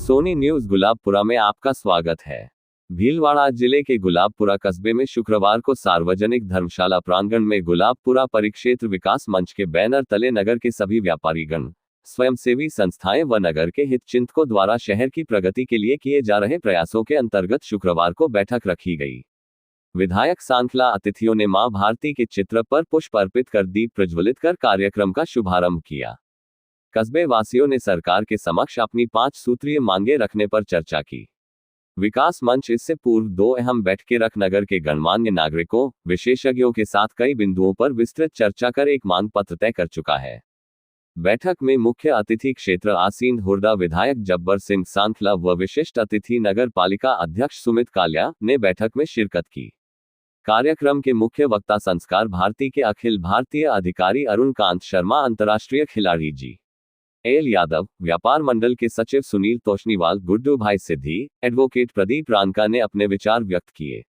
Soni news Gulabpura में आपका स्वागत है। भीलवाड़ा जिले के गुलाबपुरा कस्बे में शुक्रवार को सार्वजनिक धर्मशाला प्रांगण में गुलाबपुरा परिक्षेत्र विकास मंच के बैनर तले नगर के सभी व्यापारीगण, स्वयंसेवी संस्थाएं व नगर के हितचिंतकों द्वारा शहर की प्रगति के लिए किए जा रहे प्रयासों के अंतर्गत शुक्रवार को बैठक रखी गई। विधायक सांखला अतिथियों ने मां भारती के चित्र पर पुष्प अर्पित कर दीप प्रज्वलित कर कार्यक्रम का शुभारंभ किया। कस्बे वासियों ने सरकार के समक्ष अपनी 5 सूत्रीय मांगे रखने पर चर्चा की। विकास मंच इससे पूर्व 2 अहम बैठकें रख नगर के गणमान्य नागरिकों, विशेषज्ञों के साथ कई बिंदुओं पर विस्तृत चर्चा कर एक मांग पत्र तय कर चुका है। बैठक में मुख्य अतिथि क्षेत्र आसीन हुरदा विधायक जब्बर सिंह सांखला व विशिष्ट अतिथि नगर पालिका अध्यक्ष सुमित काल्या ने बैठक में शिरकत की। कार्यक्रम के मुख्य वक्ता संस्कार भारती के अखिल भारतीय अधिकारी अरुण कांत शर्मा, अंतर्राष्ट्रीय खिलाड़ी जी एल यादव, व्यापार मंडल के सचिव सुनील तोशनीवाल, गुड्डू भाई सिद्धि, एडवोकेट प्रदीप रानका ने अपने विचार व्यक्त किए।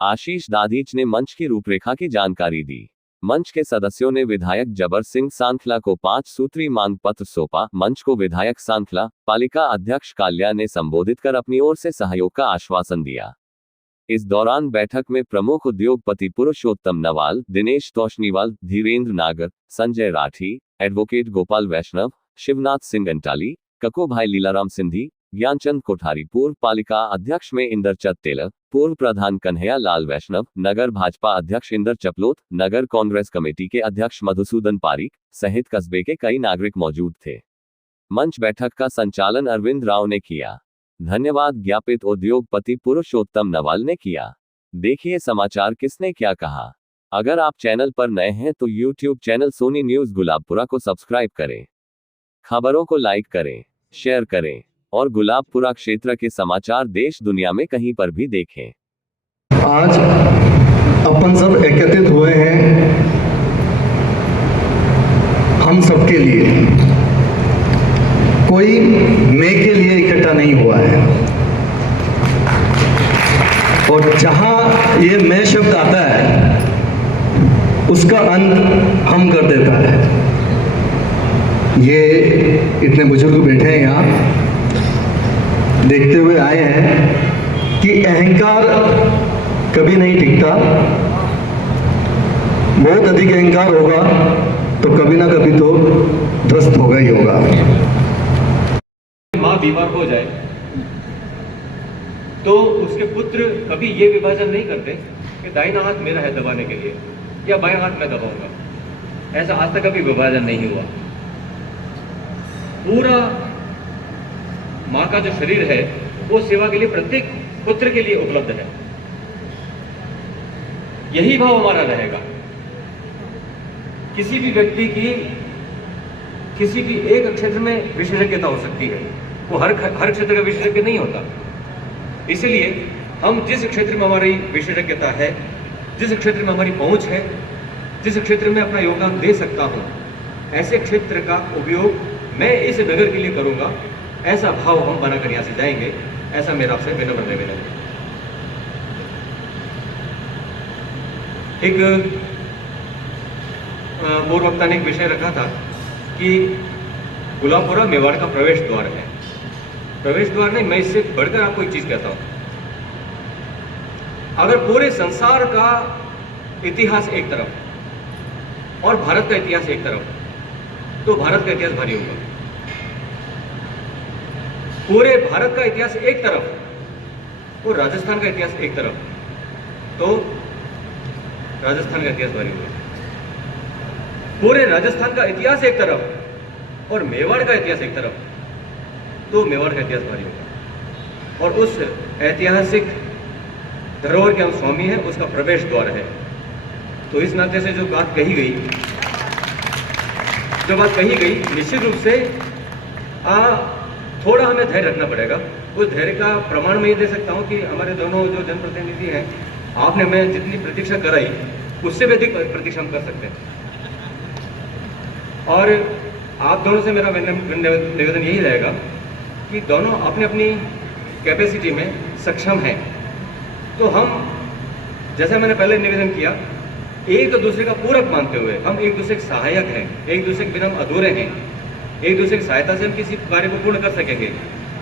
आशीष दाधीच ने मंच की रूपरेखा की जानकारी दी। मंच के सदस्यों ने विधायक जब्बर सिंह सांखला को 5 सूत्री मांग पत्र सौंपा। मंच को विधायक सांखला, पालिका अध्यक्ष काल्या ने संबोधित कर अपनी ओर से सहयोग का आश्वासन दिया। इस दौरान बैठक में प्रमुख उद्योगपति पुरुषोत्तम नवाल, दिनेश तोशनीवाल, धीरेन्द्र नागर, संजय राठी, एडवोकेट गोपाल वैष्णव, शिवनाथ सिंह अंटाली, कको भाई लीलाराम सिंधी, ज्ञानचंद कोठारी, पूर्व पालिका अध्यक्ष में इंदरचंद टेलर, पूर्व प्रधान कन्हैया लाल वैष्णव, नगर भाजपा अध्यक्ष इंदर चपलोत, नगर कांग्रेस कमेटी के अध्यक्ष मधुसूदन पारीक सहित कस्बे के कई नागरिक मौजूद थे। मंच बैठक का संचालन अरविंद राव ने किया। धन्यवाद ज्ञापित उद्योगपति पुरुषोत्तम नवाल ने किया। देखिए समाचार किसने क्या कहा। अगर आप चैनल पर नए हैं तो YouTube channel Sony news Gulabpura को सब्सक्राइब करें, खबरों को लाइक करें, शेयर करें और गुलाबपुरा क्षेत्र के समाचार देश दुनिया में कहीं पर भी देखें। आज अपन सब एकत्रित हुए हैं हम सबके लिए, कोई मैं के लिए इकट्ठा नहीं हुआ है। और जहां ये मैं शब्द आता है उसका अंत हम कर देता है। ये इतने बुजुर्ग बैठे हैं यहाँ, देखते हुए आए हैं कि अहंकार कभी नहीं टिकता। बहुत अधिक अहंकार होगा तो कभी ना कभी तो ध्वस्त होगा ही होगा। माँ बीमार हो जाए तो उसके पुत्र कभी ये विभाजन नहीं करते कि दाहिना हाथ मेरा है दबाने के लिए या बाएं हाथ मैं दबाऊंगा। ऐसा आज तक कभी विभाजन नहीं हुआ। पूरा माँ का जो शरीर है वो सेवा के लिए प्रत्येक पुत्र के लिए उपलब्ध है। यही भाव हमारा रहेगा। किसी भी व्यक्ति की किसी भी एक क्षेत्र में विशेषज्ञता हो सकती है, वो हर क्षेत्र का विशेषज्ञ नहीं होता। इसलिए हम जिस क्षेत्र में हमारी विशेषज्ञता है, जिस क्षेत्र में हमारी पहुंच है, जिस क्षेत्र में अपना योगदान दे सकता हूं, ऐसे क्षेत्र का उपयोग मैं इस नगर के लिए करूंगा, ऐसा भाव हम बनाकर यहां से जाएंगे। ऐसा मेरा आपसे विनम्र निवेदन है। एक पूर्व वक्ता ने एक विषय रखा था कि गुलाबपुरा मेवाड़ का प्रवेश द्वार है। प्रवेश द्वार नहीं, मैं इससे बढ़कर आपको एक चीज कहता हूं। अगर पूरे संसार का इतिहास एक तरफ और भारत का इतिहास एक तरफ, तो भारत का इतिहास भारी होगा। पूरे भारत का इतिहास एक तरफ और राजस्थान का इतिहास एक तरफ, तो राजस्थान का इतिहास भारी होगा। पूरे राजस्थान का इतिहास एक तरफ और मेवाड़ का इतिहास एक तरफ, तो मेवाड़ का इतिहास भारी होगा। और उस ऐतिहासिक धरोहर के हम स्वामी हैं, उसका प्रवेश द्वार है। तो इस नाते से जो बात कही गई, निश्चित रूप से थोड़ा हमें धैर्य रखना पड़ेगा। उस धैर्य का प्रमाण मैं ये दे सकता हूँ कि हमारे दोनों जो जनप्रतिनिधि हैं, आपने मैं जितनी प्रतीक्षा कराई उससे भी अधिक प्रतीक्षा हम कर सकते हैं। और आप दोनों से मेरा निवेदन यही रहेगा कि दोनों अपनी अपनी कैपेसिटी में सक्षम हैं। तो हम, जैसे मैंने पहले निवेदन किया, एक दूसरे का पूरक मानते हुए हम एक दूसरे के सहायक हैं, एक दूसरे के बिना हम अधूरे हैं, एक दूसरे की सहायता से हम किसी कार्य को पूर्ण कर सकेंगे।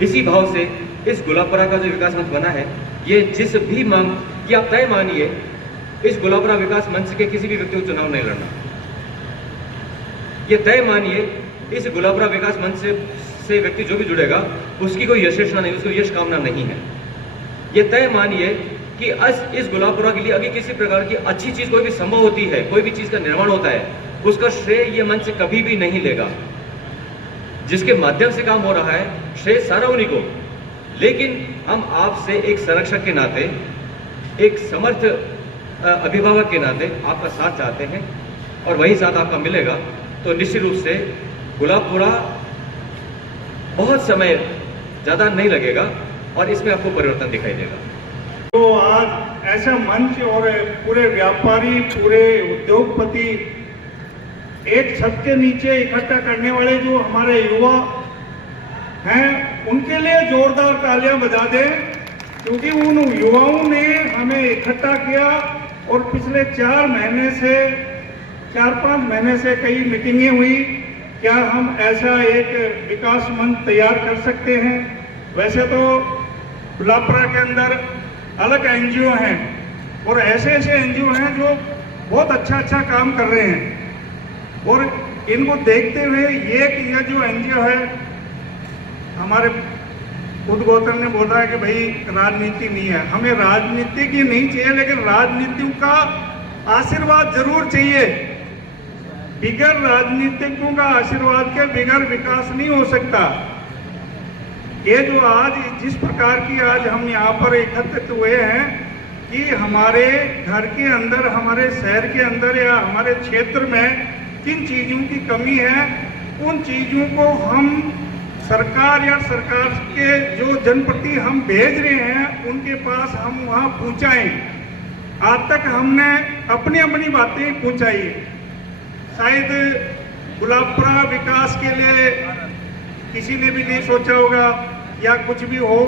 इसी भाव से इस गुलाबपुरा का जो विकास मंच बना है, ये जिस भी मांग कि आप तय मानिए इस गुलाबपुरा विकास मंच के किसी भी व्यक्ति को चुनाव नहीं लड़ना। ये तय मानिए इस गुलाबपुरा विकास मंच से व्यक्ति जो भी जुड़ेगा उसकी कोई यशेषणा नहीं, उसको यश कामना नहीं है। ये तय मानिए कि इस गुलाबपुरा के लिए अगर किसी प्रकार की अच्छी चीज कोई भी संभव होती है, कोई भी चीज का निर्माण होता है, उसका श्रेय ये मंच कभी भी नहीं लेगा। जिसके माध्यम से काम हो रहा है श्रेय सारा उन्हीं को, लेकिन हम आपसे एक संरक्षक के नाते, एक समर्थ अभिभावक के नाते आपका साथ चाहते हैं और वही साथ आपका मिलेगा तो निश्चित रूप से गुलाबपुरा बहुत समय ज़्यादा नहीं लगेगा और इसमें आपको परिवर्तन दिखाई देगा। तो आज ऐसा मंच और पूरे व्यापारी, पूरे उद्योगपति एक छत के नीचे इकट्ठा करने वाले जो हमारे युवा हैं, उनके लिए जोरदार तालियां बजा दें, क्योंकि उन युवाओं ने हमें इकट्ठा किया और पिछले 4-5 महीने से कई मीटिंगें हुई। क्या हम ऐसा एक विकास मंच तैयार कर सकते हैं? वैसे तो गुलाबपुरा के अंदर अलग एनजीओ हैं और ऐसे एनजीओ हैं जो बहुत अच्छा काम कर रहे हैं, और इनको देखते हुए ये जो एनजीओ है, हमारे खुद गौतम ने बोला है कि भाई राजनीति नहीं है, हमें राजनीति की नहीं चाहिए, लेकिन राजनीतियों का आशीर्वाद जरूर चाहिए। बिगर राजनीतिकों का आशीर्वाद के बिगर विकास नहीं हो सकता। ये जो आज जिस प्रकार की आज हम यहाँ पर एकत्रित हुए हैं कि हमारे घर के अंदर, हमारे शहर के अंदर या हमारे क्षेत्र में किन चीज़ों की कमी है, उन चीज़ों को हम सरकार या सरकार के जो जनप्रति हम भेज रहे हैं उनके पास हम वहाँ पहुँचाएं। आज तक हमने अपनी बातें पहुँचाई। शायद गुलाबपुरा विकास के लिए किसी ने भी नहीं सोचा होगा या कुछ भी हो,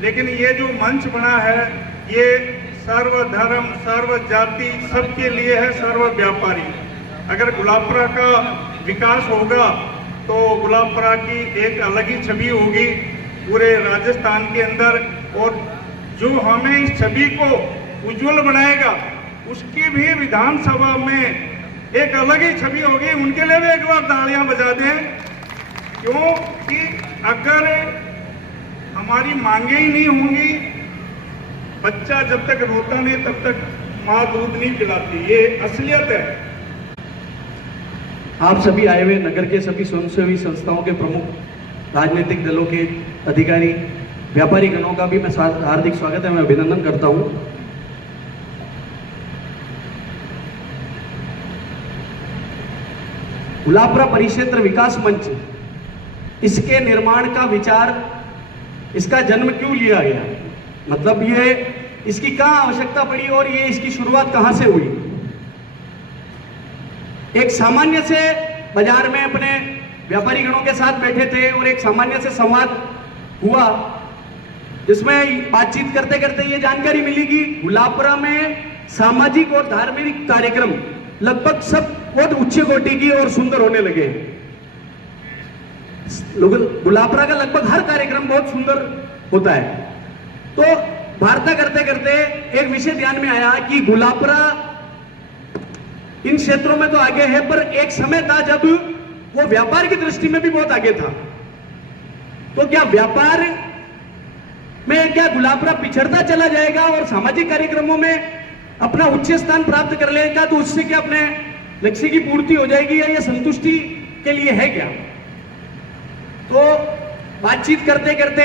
लेकिन ये जो मंच बना है ये सर्वधर्म, सर्व जाति सबके लिए है, सर्व व्यापारी। अगर गुलाबपुरा का विकास होगा तो गुलाबपुरा की एक अलग ही छवि होगी पूरे राजस्थान के अंदर, और जो हमें इस छवि को उज्जवल बनाएगा उसकी भी विधानसभा में एक अलग ही छवि होगी। उनके लिए भी एक बार तालियां बजा दें, क्योंकि अगर हमारी मांगे ही नहीं होंगी, बच्चा जब तक रोता नहीं तब तक माँ दूध नहीं पिलाती, ये असलियत है। आप सभी आए हुए नगर के सभी स्वयंसेवी संस्थाओं के प्रमुख, राजनीतिक दलों के अधिकारी, व्यापारी गणों का भी मैं हार्दिक स्वागत है, मैं अभिनंदन करता हूं। गुलाबपुरा परिक्षेत्र विकास मंच, इसके निर्माण का विचार, इसका जन्म क्यों लिया गया, मतलब ये इसकी कहाँ आवश्यकता पड़ी और ये इसकी शुरुआत कहाँ से हुई। एक सामान्य से बाजार में अपने व्यापारी गणों के साथ बैठे थे और एक सामान्य से संवाद हुआ, जिसमें बातचीत करते करते ये जानकारी मिली कि गुलाबपुरा में सामाजिक और धार्मिक कार्यक्रम लगभग सब बहुत उच्च कोटि की और सुंदर होने लगे। गुलाबपुरा का लगभग हर कार्यक्रम बहुत सुंदर होता है। तो वार्ता करते करते एक विषय ध्यान में आया कि गुलाबपुरा इन क्षेत्रों में तो आगे है, पर एक समय था जब वो व्यापार की दृष्टि में भी बहुत आगे था। तो क्या व्यापार में क्या गुलाबपुरा पिछड़ता चला जाएगा और सामाजिक कार्यक्रमों में अपना उच्च स्थान प्राप्त कर लेगा, तो उससे क्या अपने लक्ष्य की पूर्ति हो जाएगी, या ये संतुष्टि के लिए है क्या। तो बातचीत करते करते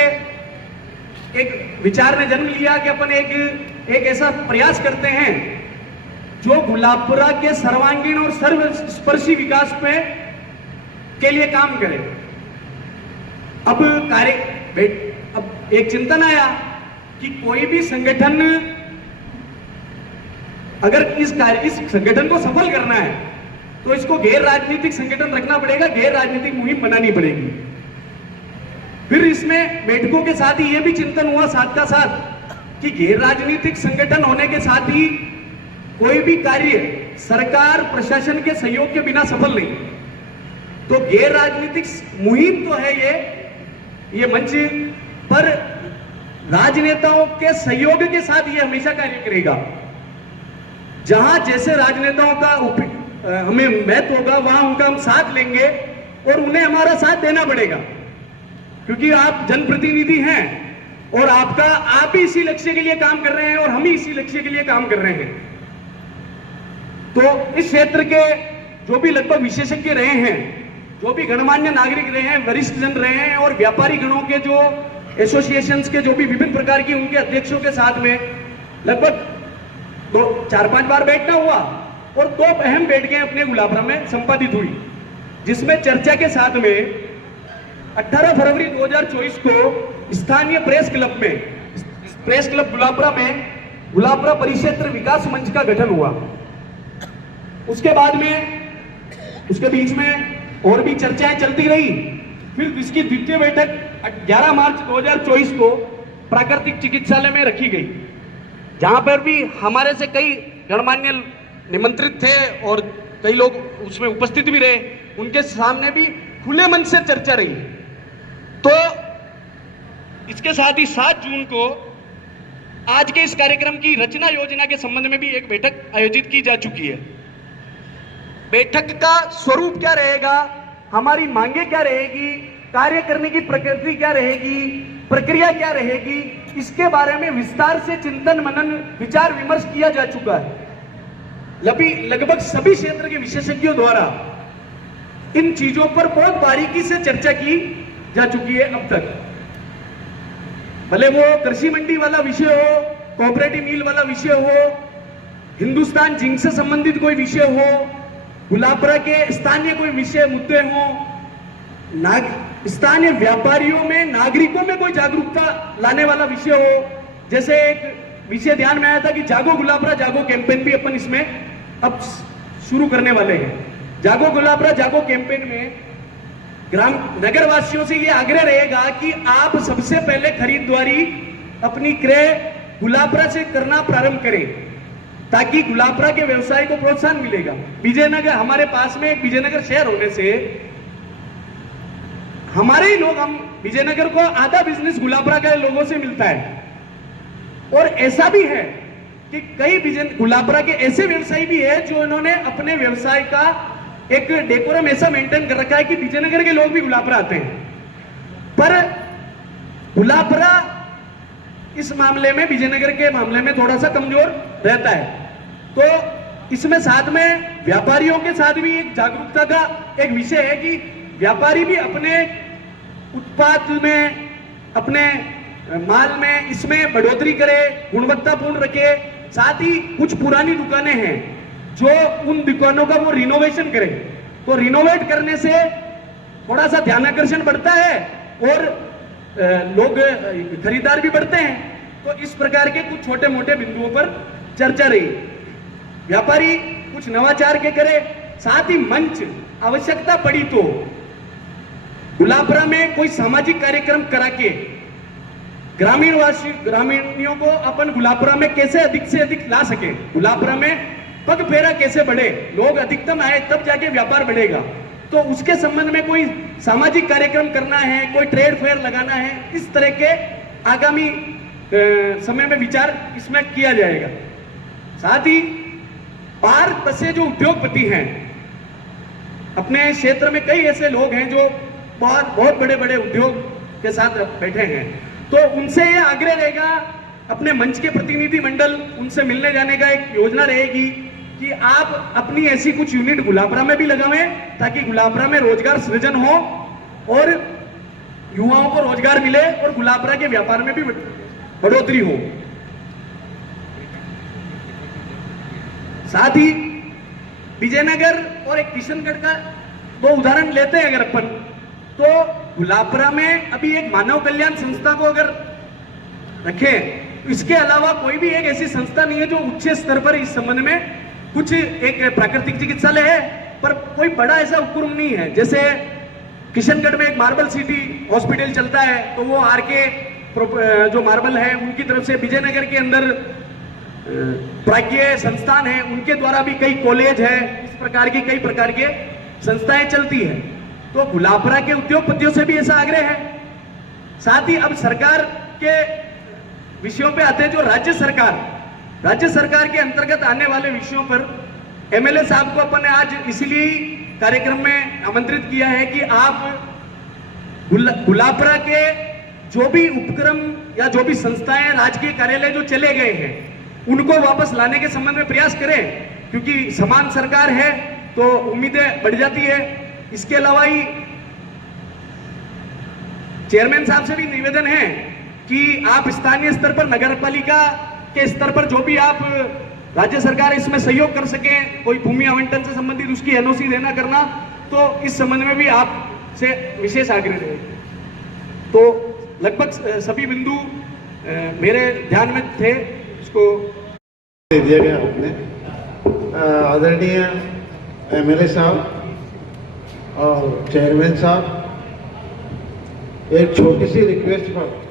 एक विचार ने जन्म लिया कि अपन एक ऐसा प्रयास करते हैं जो गुलाबपुरा के सर्वांगीण और सर्वस्पर्शी विकास पे के लिए काम करे। अब एक चिंतन आया कि कोई भी संगठन अगर इस संगठन को सफल करना है तो इसको गैर राजनीतिक संगठन रखना पड़ेगा, गैर राजनीतिक मुहिम बनानी पड़ेगी। फिर इसमें बैठकों के साथ ही यह भी चिंतन हुआ साथ का साथ कि गैर राजनीतिक संगठन होने के साथ ही कोई भी कार्य सरकार प्रशासन के सहयोग के बिना सफल नहीं। तो गैर राजनीतिक मुहिम तो है ये मंच पर राजनेताओं के सहयोग के साथ ये हमेशा कार्य करेगा। जहां जैसे राजनेताओं का हमें महत्व होगा वहां उनका हम साथ लेंगे और उन्हें हमारा साथ देना पड़ेगा, क्योंकि आप जनप्रतिनिधि हैं और आप भी इसी लक्ष्य के लिए काम कर रहे हैं और हम ही इसी लक्ष्य के लिए काम कर रहे हैं। तो इस क्षेत्र के जो भी लगभग विशेषज्ञ रहे हैं, जो भी गणमान्य नागरिक रहे हैं, वरिष्ठ जन रहे हैं और व्यापारी गणों के जो एसोसिएशंस के जो भी विभिन्न प्रकार की उनके अध्यक्षों के साथ में लगभग 4-5 बार बैठना हुआ और 2 अहम बैठकें अपने गुलाबरा में संपादित हुई, जिसमें चर्चा के साथ में 18 फरवरी 2024 को स्थानीय प्रेस क्लब गुलाबरा में गुलाबरा परिक्षेत्र विकास मंच का गठन हुआ। उसके बाद में उसके बीच में और भी चर्चाएं चलती रही। फिर इसकी द्वितीय बैठक 11 मार्च 2024 को प्राकृतिक चिकित्सालय में रखी गई, जहां पर भी हमारे से कई गणमान्य निमंत्रित थे और कई लोग उसमें उपस्थित भी रहे। उनके सामने भी खुले मन से चर्चा रही। तो इसके साथ ही 7 जून को आज के इस कार्यक्रम की रचना योजना के संबंध में भी एक बैठक आयोजित की जा चुकी है। बैठक का स्वरूप क्या रहेगा, हमारी मांगे क्या रहेगी, कार्य करने की प्रकृति क्या रहेगी, प्रक्रिया क्या रहेगी, इसके बारे में विस्तार से चिंतन मनन विचार विमर्श किया जा चुका है। लगभग सभी क्षेत्र के विशेषज्ञों द्वारा इन चीजों पर बहुत बारीकी से चर्चा की जा चुकी है अब तक। भले वो कृषि मंडी वाला विषय हो, कोऑपरेटिव मिल वाला विषय हो, हिंदुस्तान जिंक से संबंधित कोई विषय हो, गुलाबरा के स्थानीय कोई विषय मुद्दे हो, स्थानीय व्यापारियों में नागरिकों में कोई जागरूकता लाने वाला विषय हो। जैसे एक विषय ध्यान में आया था कि जागो गुलाबरा जागो कैंपेन भी अपन इसमें अब शुरू करने वाले हैं। जागो गुलाबरा जागो कैंपेन में नगर वासियों से ये आग्रह रहेगा कि आप सबसे पहले खरीदारी अपनी क्रय गुलाबरा से करना प्रारंभ करें, ताकि गुलाबरा के व्यवसाय को प्रोत्साहन मिलेगा। विजयनगर हमारे पास में एक विजयनगर शहर होने से हमारे ही लोग, हम विजयनगर को आधा बिजनेस गुलाबरा के लोगों से मिलता है। और ऐसा भी है कि कई गुलाबरा के ऐसे व्यवसायी भी है जो इन्होंने अपने व्यवसाय का एक डेकोरम ऐसा मेंटेन कर रखा है कि विजयनगर के लोग भी गुलाबरा आते हैं। पर गुलाबरा इस मामले में, विजयनगर के मामले में थोड़ा सा कमजोर रहता है। तो इसमें साथ में व्यापारियों के साथ भी एक जागरूकता का एक विषय है कि व्यापारी भी अपने उत्पाद में, अपने माल में इसमें बढ़ोतरी करे, गुणवत्तापूर्ण रखे। साथ ही कुछ पुरानी दुकानें हैं जो उन दुकानों का वो रिनोवेशन करे, तो रिनोवेट करने से थोड़ा सा ध्यानाकर्षण बढ़ता है और लोग खरीदार भी बढ़ते हैं। तो इस प्रकार के कुछ छोटे मोटे बिंदुओं पर चर्चा रही। व्यापारी कुछ नवाचार के करे, साथ ही मंच आवश्यकता पड़ी तो गुलाबरा में कोई सामाजिक कार्यक्रम करा के ग्रामीणियों को अपन गुलाबरा में कैसे अधिक से अधिक ला सके, गुलाबरा में पग फेरा कैसे बढ़े, लोग अधिकतम आए तब जाके व्यापार बढ़ेगा। तो उसके संबंध में कोई सामाजिक कार्यक्रम करना है, कोई ट्रेड फेयर लगाना है, इस तरह के आगामी समय में विचार इसमें किया जाएगा। साथ ही पार बसे जो उद्योगपति हैं, अपने क्षेत्र में कई ऐसे लोग हैं जो बहुत बड़े बड़े उद्योग के साथ बैठे हैं, तो उनसे यह आग्रह रहेगा, अपने मंच के प्रतिनिधि मंडल उनसे मिलने जाने का एक योजना रहेगी कि आप अपनी ऐसी कुछ यूनिट गुलाबरा में भी लगावें, ताकि गुलाबरा में रोजगार सृजन हो और युवाओं को रोजगार मिले और गुलाबरा के व्यापार में भी बढ़ोतरी हो। साथ ही विजयनगर और एक किशनगढ़ का 2 उदाहरण लेते हैं अगर अपन, तो गुलाबरा में अभी एक मानव कल्याण संस्था को अगर रखें, इसके अलावा कोई भी एक ऐसी संस्था नहीं है जो उच्च स्तर पर इस संबंध में कुछ एक प्राकृतिक चिकित्सालय है, पर कोई बड़ा ऐसा उपक्रम नहीं है। जैसे किशनगढ़ में एक मार्बल सिटी हॉस्पिटल चलता है, तो वो आरके जो मार्बल है उनकी तरफ से, विजयनगर के अंदर प्राज्ञ संस्थान है उनके द्वारा भी कई कॉलेज है, इस प्रकार की कई प्रकार के संस्थाएं चलती है। तो गुलाबरा के उद्योगपतियों से भी ऐसा आग्रह है साथ ही अब सरकार के विषयों पे आते हैं। जो राज्य सरकार के अंतर्गत आने वाले विषयों पर एमएलए साहब को अपन ने आज इसलिए कार्यक्रम में आमंत्रित किया है कि आप गुलाबपुरा के जो भी उपक्रम या जो भी संस्थाएं, राजकीय कार्यालय जो चले गए हैं, उनको वापस लाने के संबंध में प्रयास करें, क्योंकि समान सरकार है तो उम्मीदें बढ़ जाती है। इसके अलावा ही चेयरमैन साहब से भी निवेदन है कि आप स्थानीय स्तर पर, नगर पालिका के स्तर पर जो भी आप राज्य सरकार इसमें सहयोग कर सके, कोई भूमि आवंटन से संबंधित उसकी एनओसी देना करना, तो इस संबंध में भी आपसे विशेष आग्रह है। तो लगभग सभी बिंदु मेरे ध्यान में थे, इसको दे दिया गया आपने। आदरणीय एमएलए साहब और चेयरमैन साहब, एक छोटी सी रिक्वेस्ट पर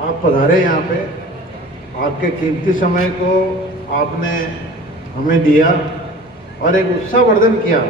आप पधारे यहाँ पे, आपके कीमती समय को आपने हमें दिया और एक उत्साहवर्धन किया